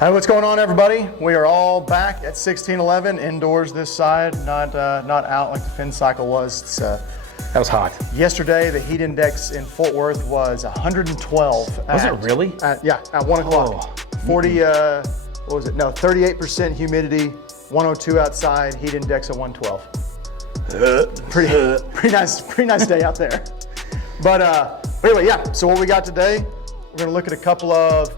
Hi, what's going on, everybody? We are all back at 1611 indoors this side, not out like the fin cycle was. That was hot. Yesterday, the heat index in Fort Worth was 112. Was it really? Yeah, at 1 o'clock. 40, what was it? No, 38% humidity, 102 outside, heat index at 112. Pretty nice day out there. But anyway, yeah, so what we got today, we're gonna look at a couple of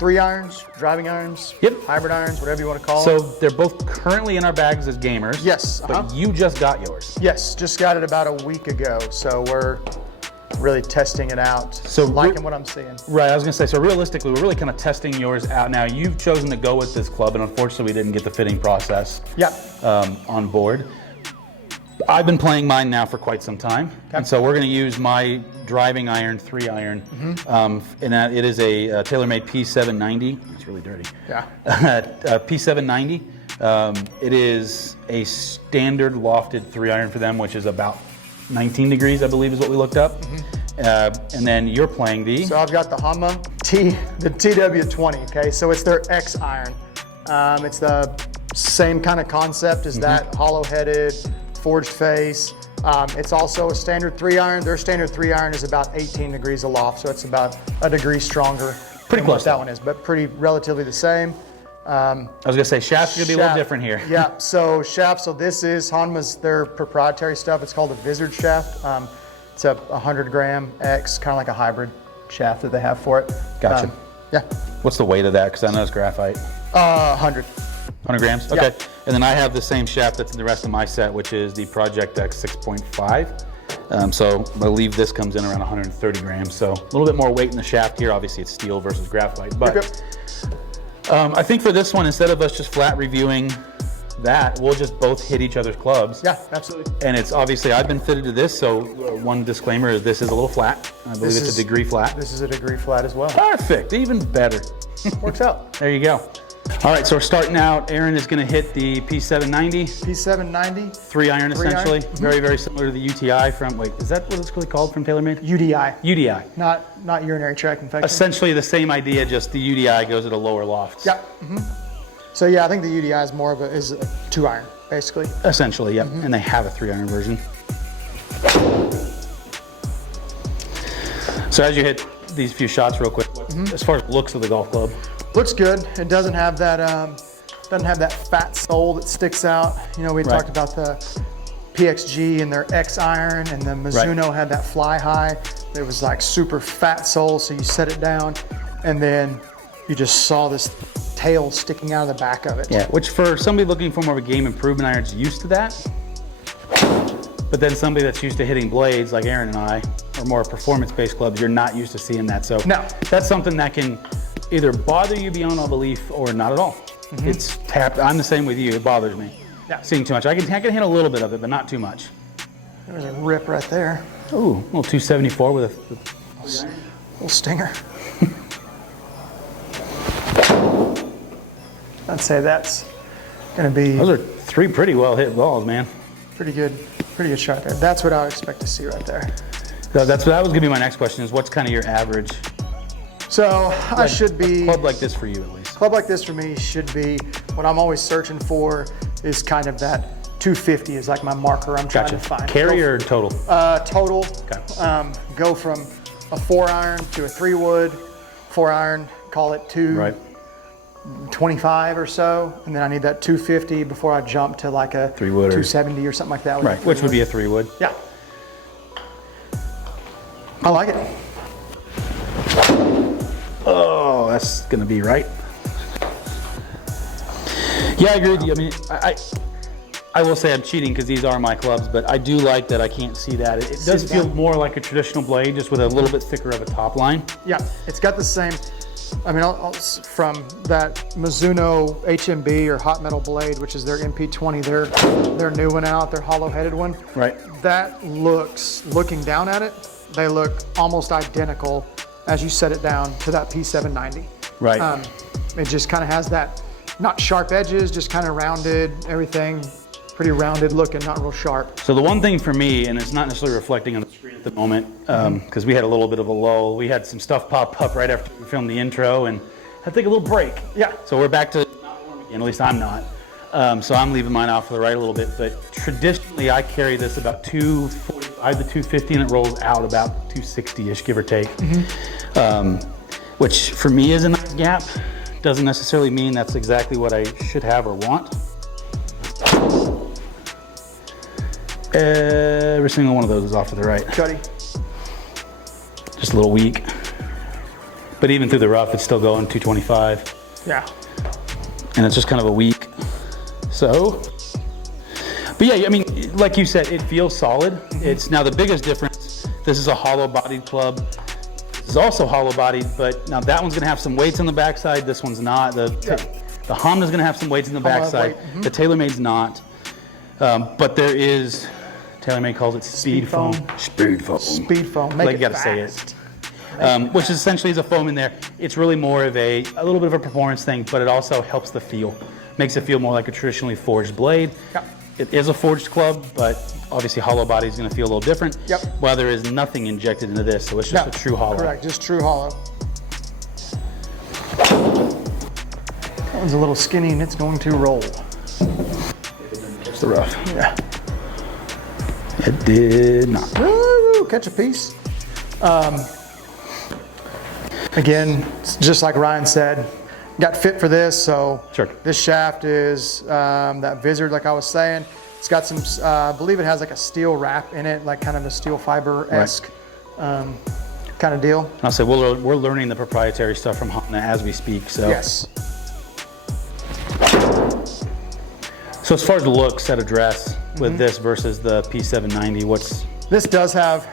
3 irons, driving irons, hybrid irons, whatever you want to call them. So they're both currently in our bags as gamers. Yes. But you just got yours. Yes, just got it about a week ago. So we're really testing it out. So liking what I'm seeing. Right, I was gonna say, so realistically, we're really kind of testing yours out now. You've chosen to go with this club, and unfortunately we didn't get the fitting process on board. I've been playing mine now for quite some time, and so we're going to use my driving iron, 3 iron, and that it is a TaylorMade P790. It's really dirty. Yeah. P790. It is a standard lofted 3 iron for them, which is about 19 degrees, I believe, is what we looked up. And then you're playing the. So I've got the Honma TW20. Okay, so it's their X iron. It's the same kind of concept as that, hollow-headed, forged face. It's also a standard 3 iron. Their standard 3 iron is about 18 degrees aloft, so it's about a degree stronger. Pretty close. That one is, but pretty relatively the same. I was gonna say shafts are gonna be a little different here. Yeah. So shaft. So this is Honma's their proprietary stuff. It's called a Vizard shaft. It's a 100-gram X, kind of like a hybrid shaft that they have for it. Gotcha. Yeah. What's the weight of that? Because I know it's graphite. 100. 100 grams? Okay. Yeah. And then I have the same shaft that's in the rest of my set, which is the Project X 6.5. So I believe this comes in around 130 grams. So a little bit more weight in the shaft here. Obviously it's steel versus graphite. But I think for this one, instead of us just flat reviewing that, we'll just both hit each other's clubs. Yeah, absolutely. And it's obviously, I've been fitted to this, so one disclaimer is this is a little flat. I believe it's a degree flat. This is a degree flat as well. Perfect, even better. Works out. There you go. All right, so we're starting out. Aaron is going to hit the P790. P790. 3 iron essentially. Very, very similar to the UTI from, wait, is that what it's really called from TaylorMade? UDI. UDI. Not urinary tract infection. Essentially the same idea, just the UDI goes at a lower loft. Yeah. So yeah, I think the UDI is more of is a 2 iron, basically. Essentially, yep. And they have a 3 iron version. So as you hit these few shots real quick, as far as looks of the golf club, looks good. It doesn't have that fat sole that sticks out. You know, we talked about the PXG and their X iron, and the Mizuno had that fly high. It was like super fat sole, so you set it down, and then you just saw this tail sticking out of the back of it. Yeah, which for somebody looking for more of a game improvement iron is used to that. But then somebody that's used to hitting blades like Aaron and I, or more performance-based clubs, you're not used to seeing that. So that's something that can either bother you beyond all belief or not at all. It's tapped. I'm the same with you. It bothers me. Yeah. Seeing too much. I can hit a little bit of it, but not too much. There's a rip right there. Ooh, a little 274 with a little stinger. I'd say that's going to be. Those are 3 pretty well hit balls, man. Pretty good shot there. That's what I would expect to see right there. So that was going to be my next question: is what's kind of your average? So I should be a club like this for you at least. Club like this for me should be what I'm always searching for is kind of that 250 is like my marker I'm trying to find. Carry or total? Total. Okay. Go from a 4 iron to a 3 wood, 4 iron, call it 225 or so, and then I need that 250 before I jump to like a 3 wood 270 or something like that. Right, which would be a 3 wood. Yeah. I like it. Oh, that's gonna be right. Yeah, I agree with you. I mean, I will say I'm cheating because these are my clubs, but I do like that I can't see that. It does feel more like a traditional blade, just with a little bit thicker of a top line. Yeah, it's got the same. I mean, from that Mizuno HMB or hot metal blade, which is their MP20, their new one out, their hollow-headed one. Right. That looking down at it, they look almost identical as you set it down to that P790. Right. It just kind of has that, not sharp edges, just kind of rounded, everything pretty rounded looking, not real sharp. So the one thing for me, and it's not necessarily reflecting on the screen at the moment, because we had a little bit of a lull. We had some stuff pop up right after we filmed the intro, and I take a little break. Yeah. So we're back to not warm again, at least I'm not. So I'm leaving mine off for the right a little bit, but traditionally I carry this about 245 to 250 and it rolls out about 260-ish, give or take. Which for me is a nice gap. Doesn't necessarily mean that's exactly what I should have or want. Every single one of those is off to the right. Cuddy. Just a little weak. But even through the rough, it's still going 225. Yeah. And it's just kind of a weak. So, but yeah, I mean, like you said, it feels solid. It's now the biggest difference. This is a hollow bodied club. This is also hollow bodied, but now that one's gonna have some weights on the backside. This one's not. The Honda's gonna have some weights in the backside. The TaylorMade's not. But there is, TaylorMade calls it speed foam. Speed foam. Speed foam. Make Like it you gotta fast. say it. Which essentially is a foam in there. It's really more of a little bit of a performance thing, but it also helps the feel. Makes it feel more like a traditionally forged blade. Yep. It is a forged club, but obviously hollow body is going to feel a little different. Yep. While there is nothing injected into this, so it's just a true hollow. Correct, just true hollow. That one's a little skinny and it's going to roll. It's the rough. Yeah. It did not. Woo, catch a piece. Again, just like Ryan said, got fit for this, so Sure. this shaft is that Vizard, like I was saying. It's got some, I believe it has like a steel wrap in it, like kind of a steel fiber-esque kind of deal. I'll say we're learning the proprietary stuff from Honda as we speak. So Yes. So as far as looks at a dress with this versus the P790, what's This does have,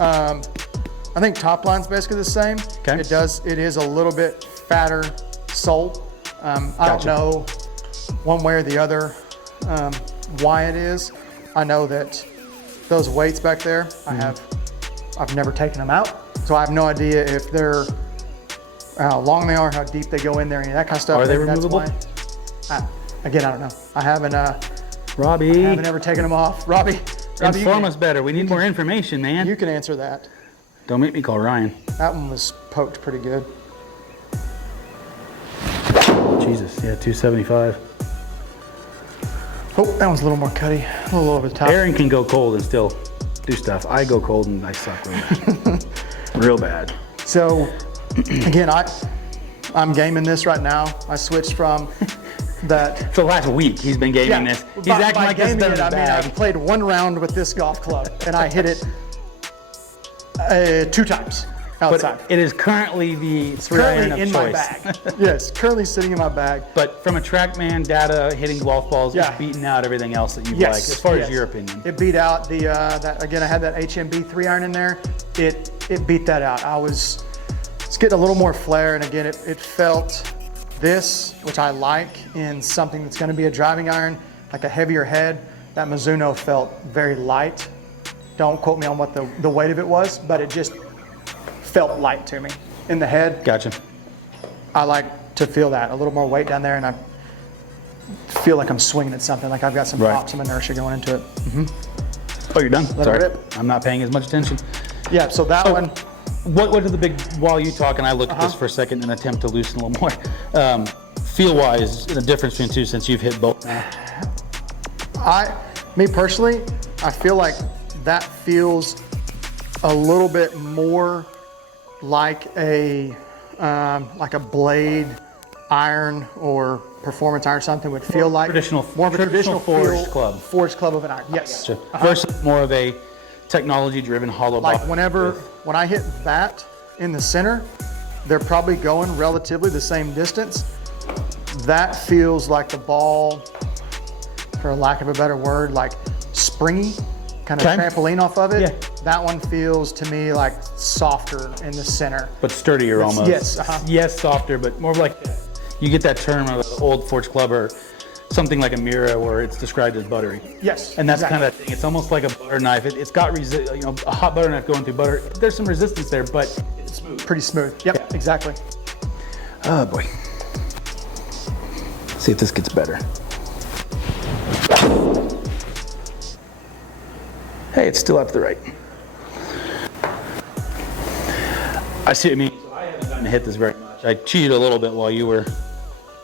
I think top line's basically the same. Okay. It is a little bit fatter sole. I don't Gotcha. know one way or the other why it is. I know that those weights back there, I've never taken them out. So I have no idea if they're, how long they are, how deep they go in there, any of that kind of stuff. Are they Maybe that's removable? why. Again, I don't know. I haven't Robbie? ever taken them off. Robbie, you Inform can- us better. We need more information, man. You can answer that. Don't make me call Ryan. That one was poked pretty good. Jesus, yeah, 275. Oh, that one's a little more cutty, a little over the top. Aaron can go cold and still do stuff. I go cold and I suck real bad. Real bad. So, again, I'm gaming this right now. I switched from that. For the last week, he's been gaming this. He's acting like this gaming done it, his I mean, bag. I've played one round with this golf club, and I hit it 2 times outside. But it is currently the Currently iron in of my choice. bag. Yes, currently sitting in my bag. But from a TrackMan data, hitting golf balls, Yeah. it's beating out everything else that you Yes, like, as far yes. as your opinion. It beat out the, that again, I had that HMB 3 iron in there. It beat that out. It's getting a little more flare, and again, it felt this, which I like, in something that's gonna be a driving iron, like a heavier head. That Mizuno felt very light. Don't quote me on what the weight of it was, but it just felt light to me. In the head, Gotcha. I like to feel that, a little more weight down there, and I feel like I'm swinging at something, like I've got some Right. pop, some inertia going into it. Oh, you're done? Let it Sorry. rip. I'm not paying as much attention. Yeah, so that one, What are the big, while you talk and I look at this for a second and attempt to loosen a little more, feel-wise, the difference between two since you've hit both now? me personally, I feel like that feels a little bit more like a blade iron or performance iron, something would feel like more of a traditional forged feel, club. forged club of an iron. Yes. Versus more of a technology-driven hollow Like body. when I hit that in the center, they're probably going relatively the same distance. That feels like the ball, for lack of a better word, like springy, kind of Okay. trampoline off of it. Yeah. That one feels to me like softer in the center. But sturdier almost. yes, Yes, softer, but more like, you get that term of an old forged club or something like a Mira where it's described as buttery. Yes. And that's exactly. kind of that thing. It's almost like a butter knife. It's got a hot butter knife going through butter. There's some resistance there, but it's smooth. Pretty smooth. Yep, Yeah. exactly. Oh boy. See if this gets better. Hey, it's still out to the right. I see what you mean. I haven't gotten to hit this very much. I cheated a little bit while you were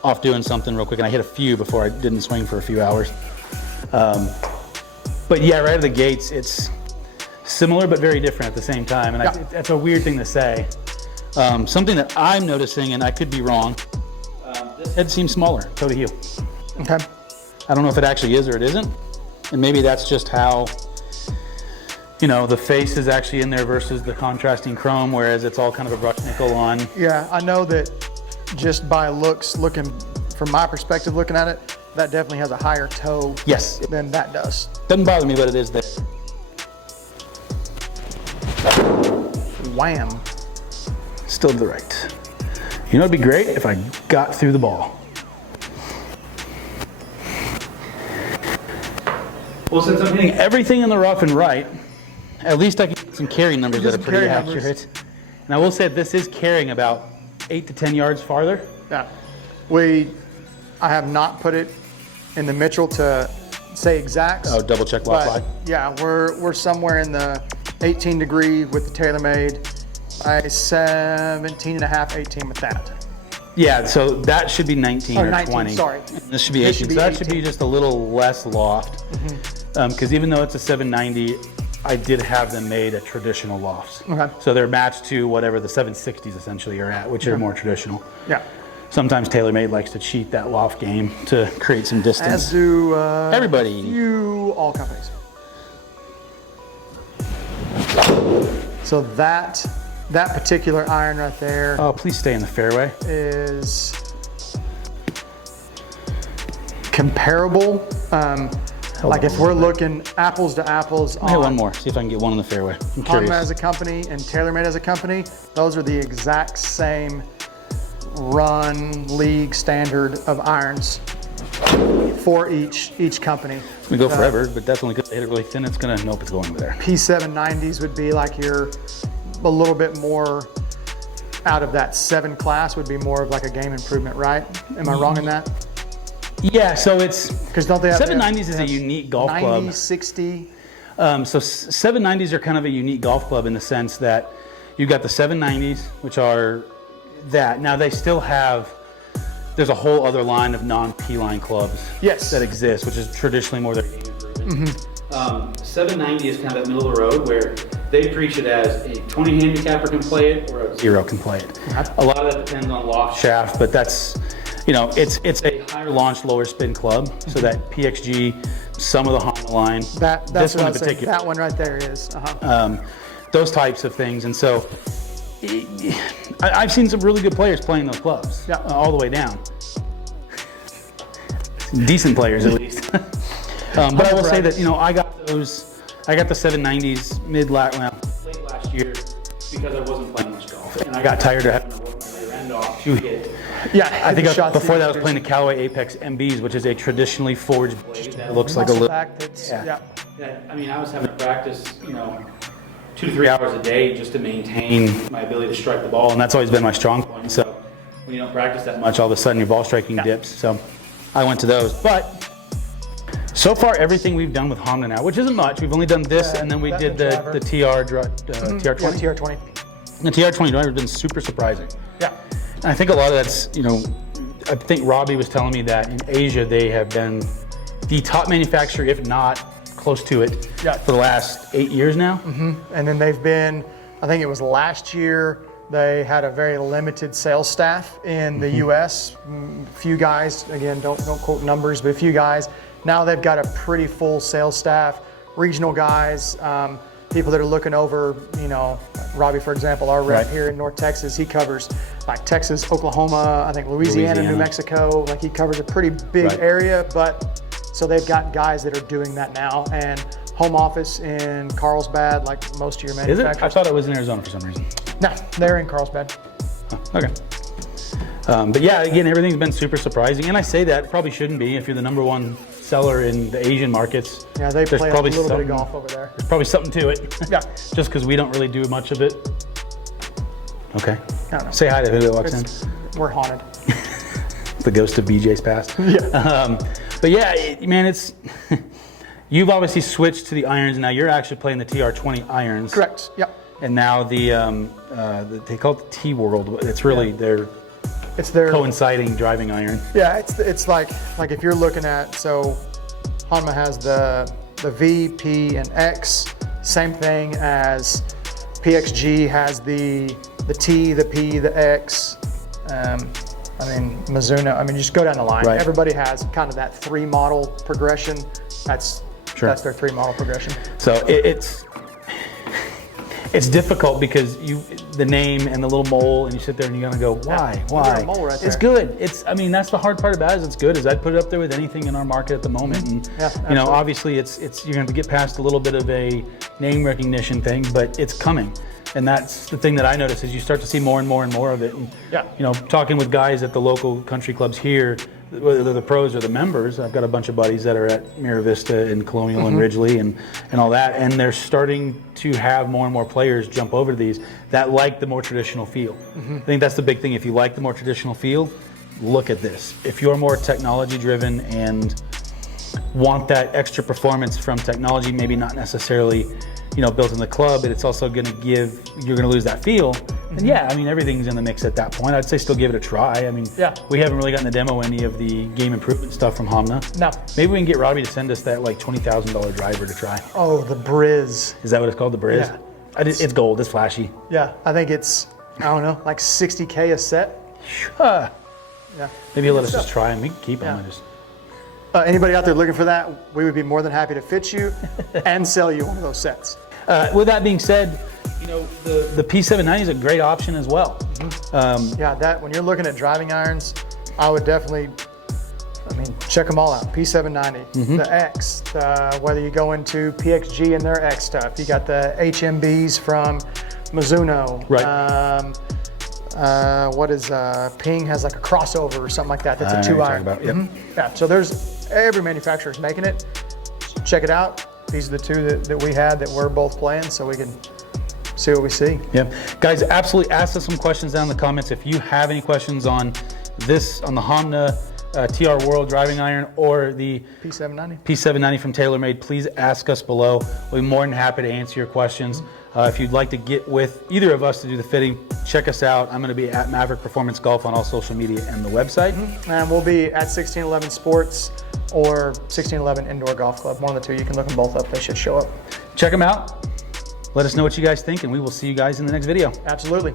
off doing something real quick, and I hit a few before I didn't swing for a few hours. But yeah, right out of the gates, it's similar but very different at the same time, and that's a weird thing to say. Something that I'm noticing, and I could be wrong, this head seems smaller, toe to heel. Okay. I don't know if it actually is or it isn't, and maybe that's just how, you know, the face is actually in there versus the contrasting chrome, whereas it's all kind of a brush nickel on. Yeah, I know that just by looking from my perspective, looking at it, that definitely has a higher toe than that does. Doesn't bother me, but it is there. Wham. Still to the right. You know, it'd be great if I got through the ball. Well, since I'm hitting everything in the rough and right, at least I can get some carrying numbers that are pretty accurate. And I will say this is carrying about 8 to 10 yards farther. Yeah. I have not put it in the Mitchell to say exacts. Oh, double check loft line. Yeah, we're somewhere in the 18 degree with the TaylorMade. 17 and a half, 18 with that. Yeah, so that should be 19 or 19, 20. Sorry. This should be 18. So that should be just a little less loft. Because even though it's a 790, I did have them made at traditional lofts. Okay. So they're matched to whatever the 760s essentially are at, which are more traditional. Yeah. Sometimes TaylorMade likes to cheat that loft game to create some distance. As do everybody. All companies. So that particular iron right there. Oh, please stay in the fairway. Is comparable. Like if we're looking apples to apples on. Hey, one more. See if I can get one in the fairway. I'm curious. Honma as a company and TaylorMade as a company, those are the exact same run league standard of irons for each company. We go forever, but that's only because they hit it really thin. It's gonna nope, it's going over there. P790s would be like your a little bit more out of that 7 class would be more of like a game improvement, right? Am I wrong in that? Yeah, so it's because don't they have 790s is a unique golf 90, club. 60. So 790s are kind of a unique golf club in the sense that you've got the 790s, which are that. Now they still have. There's a whole other line of non-P line clubs that exist, which is traditionally more their game improvement. 790 is kind of that middle of the road where they preach it as a 20 handicapper can play it or a 0 can play it. A lot of that depends on loft shaft, but that's, you know, it's a higher launch, lower spin club. So that PXG, some of the Honma line, that's this what one in I particular. That one right there is. Those types of things. And so I've seen some really good players playing those clubs all the way down. Decent players at least. But I will say that, you know, I got the 790s late last year because I wasn't playing much golf. And I got tired of having to work my rear end off to hit. Yeah, I think before that I was playing the Callaway Apex MBs, which is a traditionally forged blade that looks like a little. I mean, I was having to practice, you know, 2 to 3 hours a day just to maintain my ability to strike the ball, and that's always been my strong point. So when you don't practice that much, all of a sudden your ball striking dips. So I went to those. But so far, everything we've done with Honma now, which isn't much, we've only done this, and then we did the TR20. Yeah, TR20. The TR20 driver has been super surprising. Yeah. And I think a lot of that's, you know, I think Robbie was telling me that in Asia they have been the top manufacturer, if not close to it, for the last 8 years now. And then they've been, I think it was last year, they had a very limited sales staff in the US. Few guys, again, don't quote numbers, but a few guys. Now they've got a pretty full sales staff, regional guys, people that are looking over, you know, Robbie, for example, our rep here in North Texas, he covers like Texas, Oklahoma, I think Louisiana, New Mexico, like he covers a pretty big area, but so they've got guys that are doing that now, and home office in Carlsbad, like most of your manufacturers. Is it? I thought it was in Arizona for some reason. No, they're in Carlsbad. Oh, okay. But yeah, again, everything's been super surprising, and I say that probably shouldn't be if you're the #1 seller in the Asian markets. Yeah, they play a little bit of golf over there. There's probably something to it. Just because we don't really do much of it. Okay. Say hi to who that walks in. We're haunted. The ghost of BJ's past. But yeah, man, it's you've obviously switched to the irons. Now you're actually playing the TR20 irons. Correct. Yep. And now the they call it the T World. It's really It's their coinciding driving iron. Yeah, it's like if you're looking at, so Honma has the V, P, and X. Same thing as PXG has the T, the P, the X. I mean, Mizuno. I mean, just go down the line. Right. Everybody has kind of that 3 model progression. That's their 3 model progression. So it's difficult because the name and the little mole, and you sit there and you're gonna go, why? Got a mole right It's there. good. I mean, that's the hard part about it. Is it's good. Is I'd put it up there with anything in our market at the moment. And Yeah, you know, absolutely. obviously, you're gonna have to get past a little bit of a name recognition thing, but it's coming. And that's the thing that I notice is you start to see more and more and more of it. And, Yeah. you know, talking with guys at the local country clubs here, whether they're the pros or the members, I've got a bunch of buddies that are at Mira Vista and Colonial and Ridgely and all that, and they're starting to have more and more players jump over to these that like the more traditional feel. I think that's the big thing. If you like the more traditional feel, look at this. If you're more technology driven and want that extra performance from technology, maybe not necessarily, you know, built in the club, but it's also going to give, you're going to lose that feel. And yeah, I mean, everything's in the mix at that point. I'd say still give it a try. I mean, Yeah. we haven't really gotten to demo any of the game improvement stuff from Honma. No. Maybe we can get Robbie to send us that like $20,000 driver to try. Oh, the Briz. Is that what it's called, the Briz? Yeah. It's gold, it's flashy. Yeah, I think it's, I don't know, like 60K a set. Yeah. Maybe he'll let us stuff. just try them. We can keep them. Yeah. Anybody out there looking for that, we would be more than happy to fit you and sell you one of those sets. With that being said, you know, the P790 is a great option as well. Yeah, that when you're looking at driving irons, I would definitely, I mean, check them all out. P790, the X, whether you go into PXG and their X stuff, you got the HMBs from Mizuno. Right. What is Ping has like a crossover or something like that. That's I a know 2 what iron. you're talking about, Yeah. So there's every manufacturer's making it. Check it out. These are the 2 that we had that we're both playing, so we can see what we see. Yeah, guys, absolutely ask us some questions down in the comments. If you have any questions on this, on the Honda TR World driving iron or the P790. P790 from TaylorMade, please ask us below. We'll be more than happy to answer your questions. If you'd like to get with either of us to do the fitting, check us out. I'm going to be at Maverick Performance Golf on all social media and the website. And we'll be at 1611 Sports or 1611 Indoor Golf Club. One of the 2. You can look them both up. They should show up. Check them out. Let us know what you guys think, and we will see you guys in the next video. Absolutely.